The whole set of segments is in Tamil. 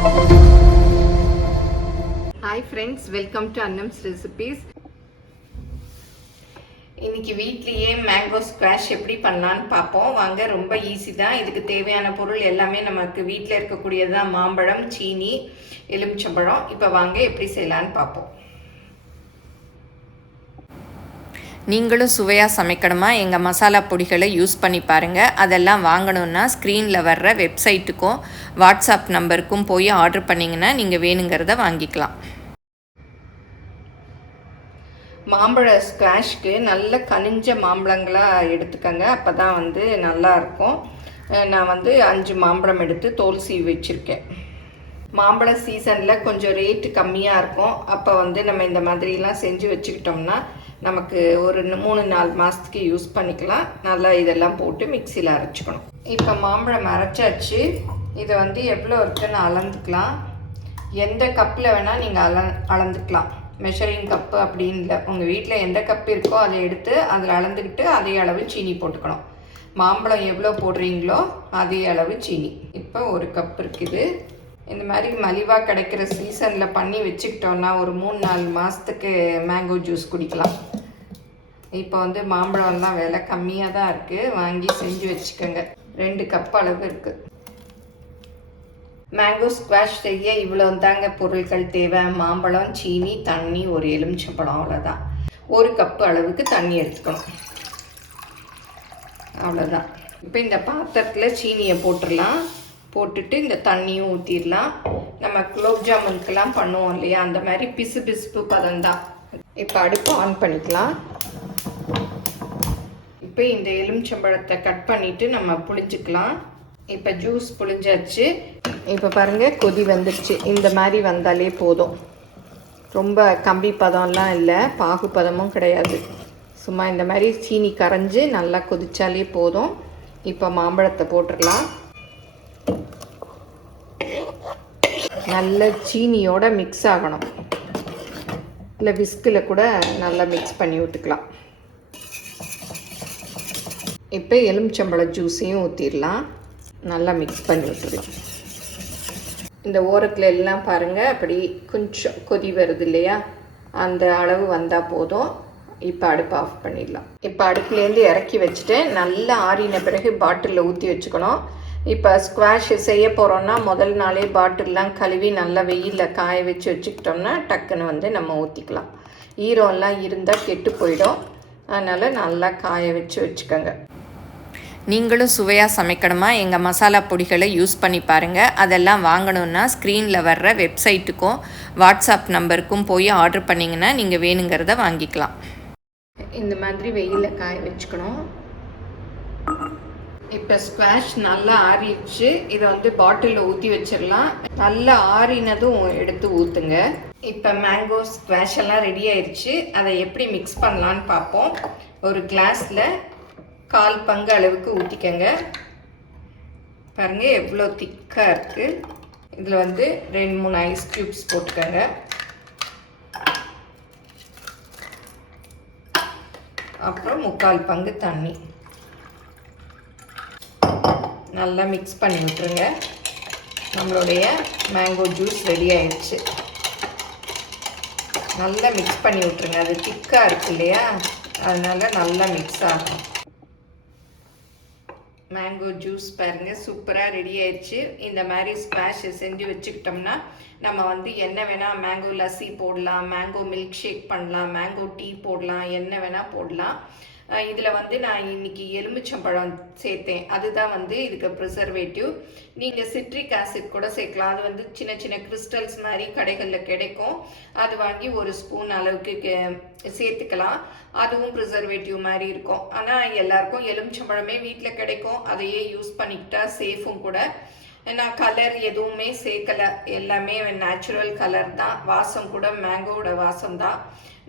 Hi friends, welcome to Annam's Recipes. இன்னைக்கு வீட்லயே மேங்கோ ஸ்குவாஷ் எப்படி பண்ணலாம்னு பார்ப்போம். வாங்க, ரொம்ப ஈஸி தான். இதுக்கு தேவையான பொருள் எல்லாமே நமக்கு வீட்டில் இருக்கக்கூடியது தான். மாம்பழம், சீனி, எலுமிச்சம்பழம். இப்போ வாங்க எப்படி செய்யலான்னு பார்ப்போம். நீங்களும் சுவையாக சமைக்கணுமா? எங்கள் மசாலா பொடிகளை யூஸ் பண்ணி பாருங்கள். அதெல்லாம் வாங்கணுன்னா ஸ்க்ரீனில் வர்ற வெப்சைட்டுக்கும் வாட்ஸ்அப் நம்பருக்கும் போய் ஆர்டர் பண்ணிங்கன்னா நீங்கள் வேணுங்கிறத வாங்கிக்கலாம். மாம்பழ ஸ்குவாஷ்க்கு நல்ல கனிஞ்ச மாம்பழங்களாக எடுத்துக்கோங்க. அப்போ தான் நல்லாயிருக்கும். நான் 5 மாம்பழம் எடுத்து தோல் சீவி வச்சுருக்கேன். மாம்பழ சீசனில் கொஞ்சம் ரேட்டு கம்மியாக இருக்கும். அப்போ நம்ம இந்த மாதிரிலாம் செஞ்சு வச்சுக்கிட்டோம்னா நமக்கு ஒரு 3-4 மாதத்துக்கு யூஸ் பண்ணிக்கலாம். நல்லா இதெல்லாம் போட்டு மிக்சியில் அரைச்சிக்கணும். இப்போ மாம்பழம் அரைச்சாச்சு. இதை எவ்வளோ இருக்குன்னு அளந்துக்கலாம். எந்த கப்பில் வேணால் நீங்கள் அளந்துக்கலாம். மெஷரிங் கப்பு அப்படின்னு இல்லை. உங்கள் வீட்டில் எந்த கப்பு இருக்கோ அதை எடுத்து அதில் அளந்துக்கிட்டு அதே அளவு சீனி போட்டுக்கணும். மாம்பழம் எவ்வளோ போடுறீங்களோ அதே அளவு சீனி. இப்போ 1 கப் இருக்குது. இந்த மாதிரி மலிவாக கிடைக்கிற சீசனில் பண்ணி வச்சுக்கிட்டோன்னா ஒரு 3-4 மாதத்துக்கு மேங்கோ ஜூஸ் குடிக்கலாம். இப்போ மாம்பழம்லாம் விலை கம்மியாக தான் இருக்குது. வாங்கி செஞ்சு வச்சுக்கோங்க. 2 கப் அளவு இருக்குது. மேங்கோ ஸ்குவாஷ் செய்ய இவ்வளோ தாங்க பொருட்கள் தேவை. மாம்பழம், சீனி, தண்ணி, ஒரு எலுமிச்சம்பழம், அவ்வளோதான். 1 கப்பு அளவுக்கு தண்ணி எடுத்துக்கணும், அவ்வளோதான். இப்போ இந்த பாத்திரத்தில் சீனியை போட்டுடலாம். போட்டுட்டு இந்த தண்ணியும் ஊற்றிடலாம். நம்ம குலோப் ஜாமுனுக்கெல்லாம் பண்ணுவோம் இல்லையா, அந்த மாதிரி பிசு பிசுப்பு பதம்தான். இப்போ அடுப்பு ஆன் பண்ணிக்கலாம். இப்போ இந்த எலுமிச்சம்பழத்தை கட் பண்ணிவிட்டு நம்ம புளிஞ்சிக்கலாம். இப்போ ஜூஸ் புளிஞ்சாச்சு. இப்போ பாருங்கள், கொதி வந்துடுச்சு. இந்த மாதிரி வந்தாலே போதும். ரொம்ப கம்பி பதம்லாம் இல்லை, பாகு பதமும் கிடையாது. சும்மா இந்த மாதிரி சீனி கரைஞ்சி நல்லா கொதிச்சாலே போதும். இப்போ மாம்பழத்தை போட்டுடலாம். நல்ல சீனியோட மிக்ஸ் ஆகணும். இல்லை விஸ்கில் கூட நல்லா மிக்ஸ் பண்ணி விட்டுக்கலாம். இப்போ எலுமிச்சம்பழ ஜூஸையும் ஊற்றிடலாம். நல்லா மிக்ஸ் பண்ணி விட்டுடலாம். இந்த ஓரத்தில் எல்லாம் பாருங்கள், அப்படி கொஞ்சம் கொதி வருது இல்லையா, அந்த அளவு வந்தால் போதும். இப்போ அடுப்பு ஆஃப் பண்ணிடலாம். இப்போ அடுப்புலேருந்து இறக்கி வச்சுட்டு நல்லா ஆறின பிறகு பாட்டிலில் ஊற்றி வச்சுக்கணும். இப்போ ஸ்குவாஷ் செய்ய போகிறோன்னா முதல் நாளே பாட்டிலெலாம் கழுவி நல்லா வெயிலில் காய வச்சு வச்சுக்கிட்டோம்னா டக்குன்னு நம்ம ஊற்றிக்கலாம். ஈரம்லாம் இருந்தால் கெட்டு போயிடும். அதனால் நல்லா காய வச்சுக்கோங்க. நீங்களும் சுவையாக சமைக்கணுமா? எங்கள் மசாலா பொடிகளை யூஸ் பண்ணி பாருங்கள். அதெல்லாம் வாங்கணுன்னா ஸ்க்ரீனில் வர்ற வெப்சைட்டுக்கும் வாட்ஸ்அப் நம்பருக்கும் போய் ஆர்டர் பண்ணிங்கன்னா நீங்கள் வேணுங்கிறத வாங்கிக்கலாம். இந்த மாதிரி வெயிலில் காய வச்சுக்கணும். இப்போ ஸ்குவாஷ் நல்லா ஆறிடுச்சு. இதை பாட்டிலில் ஊற்றி வச்சிடலாம். நல்லா ஆறினதும் எடுத்து ஊற்றுங்க. இப்போ மேங்கோ ஸ்குவாஷ் எல்லாம் ரெடி ஆயிடுச்சு. அதை எப்படி மிக்ஸ் பண்ணலான்னு பார்ப்போம். ஒரு கிளாஸில் 1/4 பங்கு அளவுக்கு ஊற்றிக்கங்க. பாருங்கள் எவ்வளோ திக்காக இருக்குது. இதில் 2-3 ஐஸ் க்யூப்ஸ் போட்டுக்கோங்க. அப்புறம் 3/4 பங்கு தண்ணி. நல்லா மிக்ஸ் பண்ணி விட்டுருங்க. நம்மளுடைய மேங்கோ ஜூஸ் ரெடி ஆயிடுச்சு. நல்லா மிக்ஸ் பண்ணி விட்டுருங்க. அது திக்காக இருக்கு இல்லையா, அதனால் நல்லா மிக்ஸ் ஆகும். மேங்கோ ஜூஸ் பாருங்கள் சூப்பராக ரெடி ஆயிடுச்சு. இந்த மாதிரி ஸ்குவாஷ் செஞ்சு வச்சுக்கிட்டோம்னா நம்ம என்ன வேணால், மேங்கோ லஸ்ஸி போடலாம், மேங்கோ மில்க் ஷேக் பண்ணலாம், மேங்கோ டீ போடலாம், என்ன வேணால் போடலாம். இதில் நான் இன்றைக்கி எலுமிச்சம்பழம் சேர்த்தேன். அதுதான் இதுக்கு ப்ரிசர்வேட்டிவ். நீங்கள் சிட்ரிக் ஆசிட் கூட சேர்க்கலாம். அது சின்ன சின்ன கிறிஸ்டல்ஸ் மாதிரி கடைகளில் கிடைக்கும். அது வாங்கி 1 ஸ்பூன் அளவுக்கு சேர்த்துக்கலாம். அதுவும் ப்ரிசர்வேட்டிவ் மாதிரி இருக்கும். ஆனால் எல்லாருக்கும் எலுமிச்சம்பழமே வீட்டில் கிடைக்கும். அதையே யூஸ் பண்ணிக்கிட்டா சேஃபும் கூட. நான் கலர் எதுவுமே சேர்க்கலை. எல்லாமே நேச்சுரல் கலர் தான். வாசம் கூட மேங்கோவோட வாசம் தான்.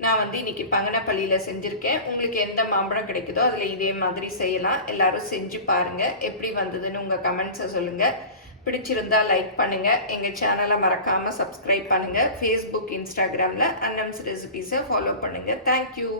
நான் இன்றைக்கி பங்கனப்பள்ளியில் செஞ்சுருக்கேன். உங்களுக்கு எந்த மாம்பழம் கிடைக்குதோ அதில் இதே மாதிரி செய்யலாம். எல்லோரும் செஞ்சு பாருங்கள். எப்படி வந்ததுன்னு உங்கள் கமெண்ட்ஸை சொல்லுங்கள். பிடிச்சிருந்தால் லைக் பண்ணுங்கள். எங்கள் சேனலை மறக்காமல் சப்ஸ்கிரைப் பண்ணுங்கள். ஃபேஸ்புக், இன்ஸ்டாகிராமில் அன்னம்ஸ் ரெசிபீஸை ஃபாலோ பண்ணுங்கள். தேங்க்யூ.